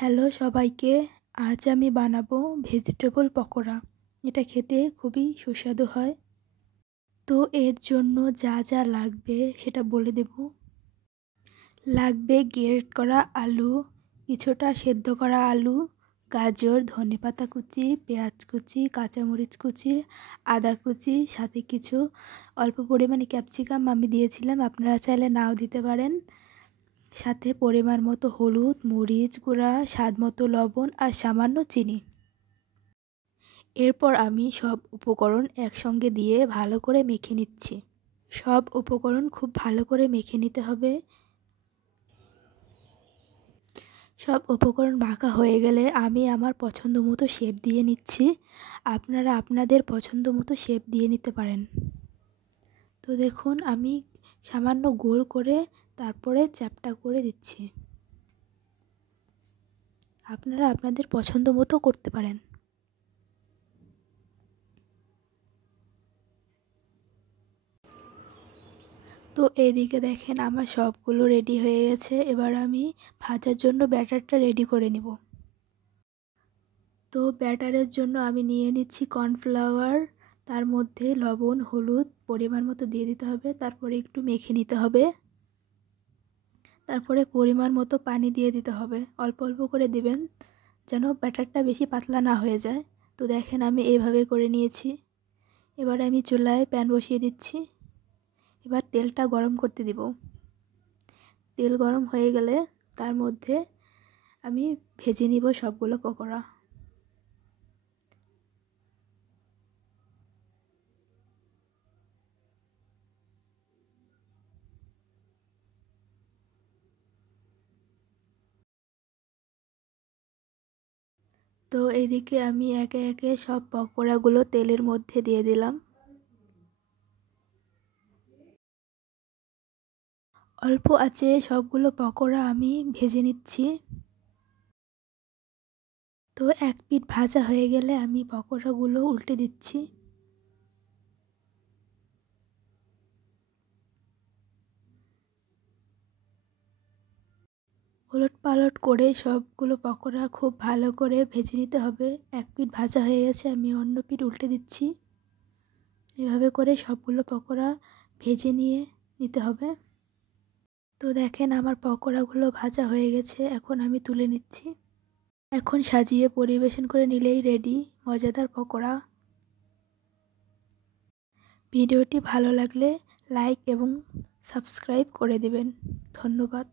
Hello সবাইকে, আজ আমি বানাবো ভেজিটেবল পকোড়া। এটা খেতে খুবই সুস্বাদু হয়। তো এর জন্য যা যা লাগবে সেটা বলে দেব। লাগবে গ্রেট করা আলু, কিছুটা সেদ্ধ করা আলু, গাজর, ধনেপাতা কুচি, পেঁয়াজ কুচি, কাঁচামরিচ কুচি, আদা কুচি, সাথে কিছু অল্প পরিমাণে ক্যাপসিকাম আমি দিয়েছিলাম, আপনারা চাইলে নাও দিতে পারেন। সাথে পরিমাণ মতো হলুদ, মরিচ গুঁড়া, স্বাদ মতো লবণ আর সামান্য চিনি। এরপর আমি সব উপকরণ একসঙ্গে দিয়ে ভালো করে মেখে নিচ্ছি। সব উপকরণ খুব ভালো করে মেখে নিতে হবে। সব উপকরণ মাখা হয়ে গেলে আমি আমার পছন্দ মতো শেপ দিয়ে নিচ্ছি। আপনারা আপনাদের পছন্দ মতো শেপ দিয়ে নিতে পারেন। তো দেখুন আমি সামান্য গোল করে তারপরে চ্যাপ্টা করে দিচ্ছি। আপনারা আপনাদের পছন্দ মতো করতে পারেন। তো এইদিকে দেখেন আমার সবগুলো রেডি হয়ে গেছে। এবার আমি ভাজার জন্য ব্যাটারটা রেডি করে নিব। তো ব্যাটারের জন্য আমি নিয়ে নিচ্ছি কর্নফ্লাওয়ার, তার মধ্যে লবণ, হলুদ পরিমাণ মতো দিয়ে দিতে হবে, তারপরে একটু মেখে নিতে হবে। তারপরে পরিমাণ মতো পানি দিয়ে দিতে হবে, অল্প অল্প করে দিবেন যেন ব্যাটারটা বেশি পাতলা না হয়ে যায়। তো দেখেন আমি এইভাবে করে নিয়েছি। এবার আমি চুলায় প্যান বসিয়ে দিচ্ছি। এবার তেলটা গরম করতে দিব। তেল গরম হয়ে গেলে তার মধ্যে আমি ভেজে নিব সবগুলো পকোড়া। তো এদিকে আমি একে একে সব পকোড়াগুলো তেলের মধ্যে দিয়ে দিলাম। অল্প আঁচে সবগুলো পকোড়া আমি ভেজে নিচ্ছি। তো এক পিঠ ভাজা হয়ে গেলে আমি পকোড়াগুলো উল্টে দিচ্ছি। ওলট পালট করে সবগুলো পকোড়া খুব ভালো করে ভেজে নিতে হবে। এক পিঠ ভাজা হয়ে গেছে, আমি অন্য পিঠ উল্টে দিচ্ছি। এভাবে করে সবগুলো পকোড়া ভেজে নিতে হবে। তো দেখেন আমার পকোড়াগুলো ভাজা হয়ে গেছে, এখন আমি তুলে নিচ্ছি। এখন সাজিয়ে পরিবেশন করে নিলেই রেডি মজাদার পকোড়া। ভিডিওটি ভালো লাগলে লাইক এবং সাবস্ক্রাইব করে দিবেন। ধন্যবাদ।